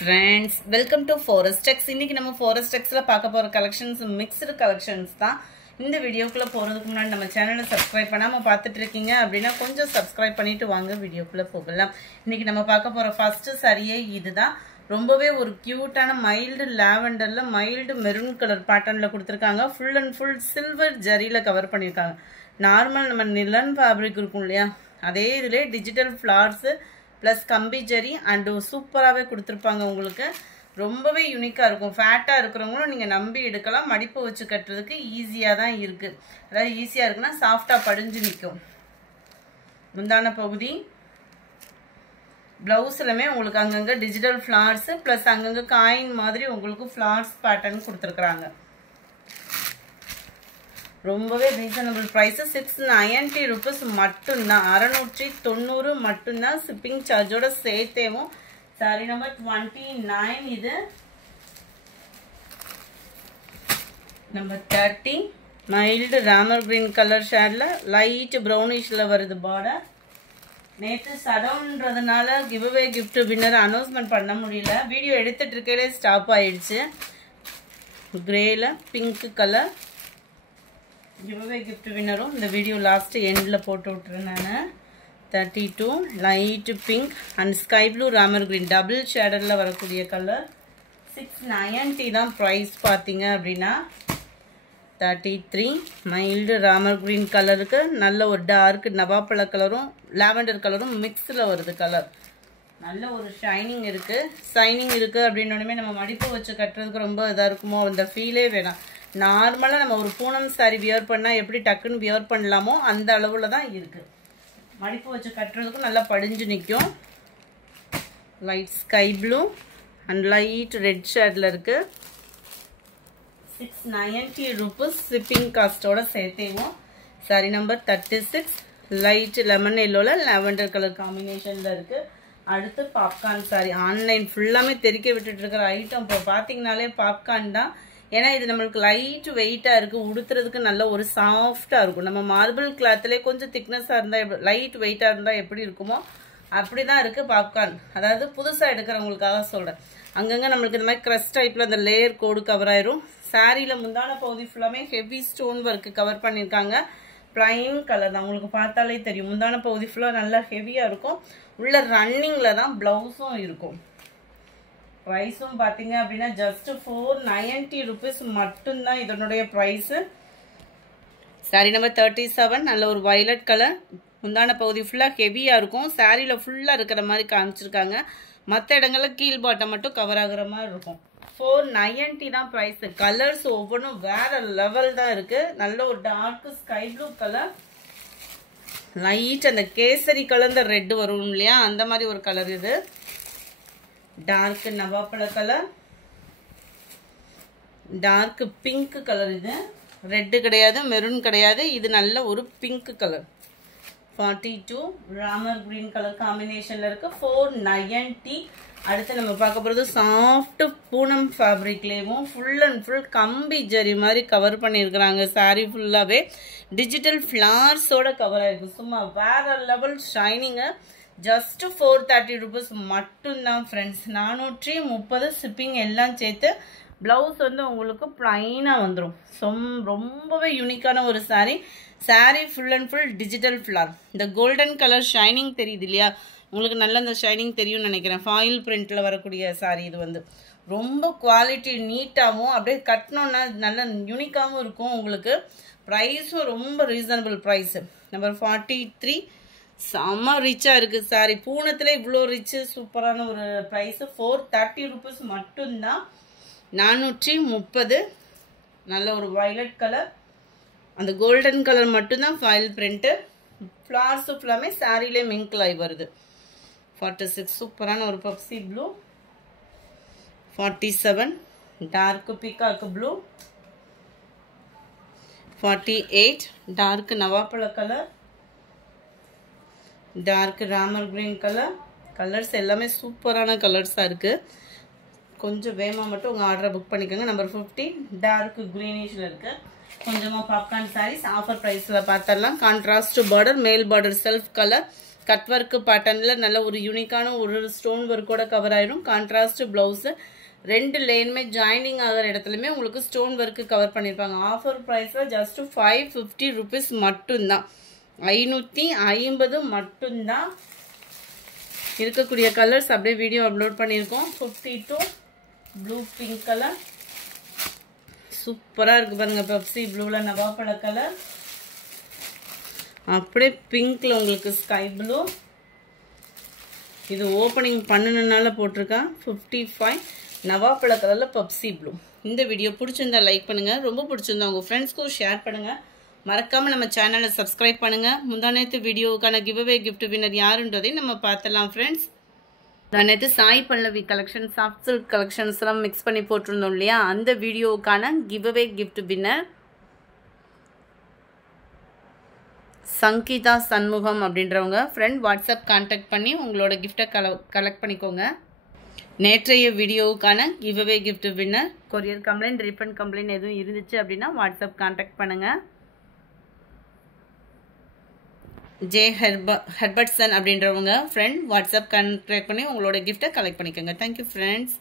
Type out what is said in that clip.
Friends, welcome to Forestex. இன்னைக்கு நம்ம Forestexல பார்க்க போற collections mixed collections தான். இந்த வீடியோக்குள்ள போறதுக்கு முன்னாடி நம்ம சேனலை சப்ஸ்கிரைப் பண்ணாம பார்த்துட்டு இருக்கீங்க அப்படினா கொஞ்சம் சப்ஸ்கிரைப் பண்ணிட்டு வாங்க வீடியோக்குள்ள போகலாம். இன்னைக்கு நம்ம பார்க்க போற ஃபர்ஸ்ட் சாரியே இதுதான். ரொம்பவே ஒரு கியூட்டான மைல்ட் லாவெண்டர்ல மைல்ட் மெரூன் கலர் பேட்டர்ன்ல கொடுத்திருக்காங்க. ஃபுல் அண்ட் ஃபுல் சில்வர் ஜரியில கவர் பண்ணிருக்காங்க. நார்மல் நம்ம நிலன் ஃபேப்ரிக் இருக்கும் இல்லையா, அதே இதுல டிஜிட்டல் ஃப்ளவர்ஸ் ப்ளஸ் கம்பி ஜரி அண்டு சூப்பராகவே கொடுத்துருப்பாங்க. உங்களுக்கு ரொம்பவே யூனிக்காக இருக்கும். ஃபேட்டாக இருக்கிறவங்களும் நீங்கள் நம்பி எடுக்கலாம். மடிப்பு வச்சு கட்டுறதுக்கு ஈஸியாக தான் இருக்குது. அதாவது ஈஸியாக இருக்குன்னா சாஃப்டாக படிஞ்சு நிற்கும். முந்தான பகுதி ப்ளவுஸ்லுமே உங்களுக்கு அங்கங்கே டிஜிட்டல் ஃப்ளவர்ஸு ப்ளஸ் அங்கங்கே காயின் மாதிரி உங்களுக்கு ஃப்ளவர்ஸ் பேட்டர்ன் கொடுத்துருக்குறாங்க. ரொம்பவே ரீசனபிள் ப்ரைஸு. 690 rupees மட்டும்தான், 690 மட்டும்தான். ஷிப்பிங் சார்ஜோட சேர்த்தேவும். சாரி நம்பர் 29 இது. Number 30 mild Ramar green colour ஷேட்ல லைட் ப்ரௌனிஷ்ல வருது பார்டர். நேற்று சடவுன்றதுனால கிவ்அவே கிஃப்ட் வின்னர் அனௌன்ஸ்மெண்ட் பண்ண முடியல. வீடியோ எடுத்துட்டு இருக்கையிலே ஸ்டாப் ஆயிடுச்சு. கிரேல பிங்க் கலர் giveaway gift வின்னரும் இந்த வீடியோ லாஸ்ட் எண்ட்ல போட்டு விட்டுறேன் நான். 32 light pink and sky blue Ramar green double ஷேடர்ல வரக்கூடிய கலர். 690 தான் பிரைஸ் பார்த்தீங்க அப்படின்னா. 33 மைல்டு ராமர் கிரீன் கலருக்கு நல்ல ஒரு டார்க் நவாப்பழ கலரும் லாவெண்டர் கலரும் மிக்ஸில் வருது கலர். நல்ல ஒரு ஷைனிங் இருக்கு. ஷைனிங் இருக்கு அப்படின்னோடனே நம்ம மடிப்பு வச்சு கட்டுறதுக்கு ரொம்ப இதாக இருக்குமோ அந்த ஃபீலே வேணாம். நார்மலாக நம்ம ஒரு பூனம் சாரி வியர் பண்ணால் எப்படி டக்குன்னு வியர் பண்ணலாமோ அந்த அளவில் தான் இருக்குது. மடிப்பு வச்சு கட்டுறதுக்கும் நல்லா படிஞ்சு நிற்கும். Light sky blue and light red ஷேடில் இருக்குது. 690 rupees ஷிப்பிங் காஸ்ட்டோட சேர்த்தேவும். சாரி நம்பர் 36 லைட் லெமன் எல்லோவில் லாவெண்டர் கலர் காம்பினேஷனில் இருக்குது. அடுத்து பாப்கார்ன் சாரி. ஆன்லைன் ஃபுல்லாமே தெறிக்க விட்டுட்டு இருக்கிற ஐட்டம் இப்போ பார்த்தீங்கனாலே பாப்கார்ன் தான். ஏன்னா இது நம்மளுக்கு லைட் வெயிட்டாக இருக்குது. உடுத்துறதுக்கு நல்ல ஒரு சாஃப்டாக இருக்கும். நம்ம மார்பிள் கிளாத்லேயே கொஞ்சம் திக்னஸாக இருந்தால் லைட் வெயிட்டாக இருந்தால் எப்படி இருக்குமோ அப்படி தான் இருக்குது பாப்கார்ன். அதாவது புதுசாக எடுக்கிறவங்களுக்காக சொல்கிறேன். அங்கங்கே நம்மளுக்கு இந்த மாதிரி க்ரஷ் டைப்பில் அந்த லேயர் கோடு கவர் ஆயிரும். சாரியில் முந்தான பகுதி ஃபுல்லாமே ஹெவி ஸ்டோன் ஒர்க்கு கவர் பண்ணியிருக்காங்க. பிளைன் கலர் தான், உங்களுக்கு பார்த்தாலே தெரியும். முந்தான பகுதி ஃபுல்லாக நல்லா ஹெவியாக இருக்கும். உள்ள ரன்னிங்கில் தான் ப்ளவுஸும் இருக்கும். ப்ரைஸும் பார்த்தீங்க அப்படின்னா ஜஸ்ட் 490 rupees மட்டும்தான் இதனுடைய ப்ரைஸு. சாரி நம்பர் 37 நல்ல ஒரு வயலட் கலர். முந்தான பகுதி ஃபுல்லாக ஹெவியாக இருக்கும். சாரியில் ஃபுல்லாக இருக்கிற மாதிரி காமிச்சிருக்காங்க. மற்ற இடங்களில் கீழ் பாட்டம் மட்டும் கவர் ஆகுற மாதிரி இருக்கும். 490 தான் ப்ரைஸு. கலர்ஸ் ஒவ்வொன்றும் வேற லெவல் தான் இருக்குது. நல்ல ஒரு dark sky blue colour, light அந்த கேசரி கலர்ந்த ரெட் வரும் இல்லையா, அந்த மாதிரி ஒரு கலர் இது. டார்க் நவாப்பழ கலர், டார்க் பிங்க் கலர். இது ரெட்டு கிடையாது, மெரூன் கிடையாது, இது நல்ல ஒரு pink colour. 42 Ramar green colour காம்பினேஷன்ல இருக்கு. 490. அடுத்து நம்ம பார்க்க போகிறது சாஃப்ட் பூனம் ஃபேப்ரிக்லேயும் ஃபுல் அண்ட் ஃபுல் கம்பி ஜரி மாதிரி கவர் பண்ணியிருக்கிறாங்க. சாரி ஃபுல்லாகவே டிஜிட்டல் ஃப்ளார்ஸோட கவர் ஆகிருக்கு. சும்மா வேற லெவல் ஷைனிங்கு. ஜஸ்ட் 430 rupees மட்டும்தான் ஃப்ரெண்ட்ஸ். 430 ஷிப்பிங் எல்லாம் சேர்த்து. ப்ளவுஸ் வந்து உங்களுக்கு ப்ளைனாக வந்துடும். ரொம்பவே யூனிக்கான ஒரு sari. Sari full and full digital flower. இந்த கோல்டன் கலர் ஷைனிங் தெரியுது இல்லையா, உங்களுக்கு நல்ல இந்த ஷைனிங் தெரியும்னு நினைக்கிறேன். ஃபாயில் பிரிண்டில் வரக்கூடிய சாரீ. இது வந்து ரொம்ப குவாலிட்டி நீட்டாகவும் அப்படியே கட்டணுன்னா நல்ல யூனிக்காகவும் இருக்கும் உங்களுக்கு. ப்ரைஸும் ரொம்ப ரீசனபிள் ப்ரைஸு. நம்பர் 43 செம்ம ரிச்சாக இருக்குது சாரி. பூனத்தில் இவ்வளோ ரிச்சு சூப்பரான ஒரு ப்ரைஸு. 430 rupees மட்டும்தான். 430. நல்ல ஒரு வயலட் கலர், அந்த கோல்டன் கலர் மட்டும்தான் ஃபாயில் பிரிண்ட்டு. ஃப்ளார்ஸு ஃபுல்லாமே சாரிலே மிங்கிள் ஆகி வருது. 46 சூப்பரான ஒரு Pepsi blue. 47 dark peacock blue. 48 dark நவாப்பழ colour, dark Ramar green colour. Colours எல்லாமே சூப்பரான கலர்ஸாக இருக்குது. கொஞ்சம் வேகமாக மட்டும் உங்கள் ஆர்டரை புக் பண்ணிக்கோங்க. நம்பர் 50 டார்க் க்ரீனிஷில் இருக்குது. கொஞ்சமாக பாப்கார்ன் சாரீஸ் ஆஃபர் ப்ரைஸில் பார்த்துடலாம். கான்ட்ராஸ்ட் பார்டர், மேல் border self colour, cut work பேட்டர்ன்ல நல்ல ஒரு யூனிக்கான ஒரு ஸ்டோன் ஒர்க்கோட கவர் ஆயிடும். கான்ட்ராஸ்ட் பிளவுஸ், ரெண்டு லேனுமே ஜாயினிங் ஆகிற இடத்துலையுமே உங்களுக்கு ஸ்டோன் ஒர்க்கு கவர் பண்ணியிருப்பாங்க. ஆஃபர் ப்ரைஸில் ஜஸ்ட் 550 ருபீஸ் மட்டும்தான், 550 மட்டும்தான். இருக்கக்கூடிய கலர்ஸ் அப்படியே வீடியோ அப்லோட் பண்ணியிருக்கோம். 52 ப்ளூ பிங்க் கலர் சூப்பராக இருக்குது பாருங்க. பெப்சி ப்ளூவில் நவாப்பழ கலர், அப்படியே பிங்க்ல உங்களுக்கு ஸ்கை ப்ளூ. இது ஓப்பனிங் பண்ணணுனால போட்டிருக்கேன். 55 நவாப்பழ கலரில் பெப்சி ப்ளூ. இந்த வீடியோ பிடிச்சிருந்தா லைக் பண்ணுங்கள், ரொம்ப பிடிச்சிருந்தா உங்கள் ஃப்ரெண்ட்ஸ்க்கும் ஷேர் பண்ணுங்கள். மறக்காமல் நம்ம சேனலை சப்ஸ்கிரைப் பண்ணுங்கள். முந்தானேத்து வீடியோவுக்கான கிவ்அவே கிஃப்ட் வின்னர் யாருன்றதை நம்ம பார்த்துலாம் ஃப்ரெண்ட்ஸ். நேற்று Sai Pallavi collection, soft silk collections எல்லாம் மிக்ஸ் பண்ணி போட்டிருந்தோம் இல்லையா, அந்த வீடியோவுக்கான giveaway gift winner Sangeetha Shanmugam அப்படின்றவங்க. ஃப்ரெண்ட் வாட்ஸ்அப் கான்டாக்ட் பண்ணி உங்களோட கிஃப்டை கலெக்ட் பண்ணிக்கோங்க. நேற்றைய வீடியோவுக்கான giveaway gift winner. Courier complaint, refund complaint எதுவும் இருந்துச்சு அப்படின்னா வாட்ஸ்அப் கான்டாக்ட் பண்ணுங்கள். ஜே ஹெர்பர்ட்சன் அப்படின்றவங்க. ஃப்ரெண்ட் வாட்ஸ்அப் கான்டாக்ட் பண்ணி உங்களோட கிஃப்டை கலெக்ட் பண்ணிக்கோங்க. Thank you friends.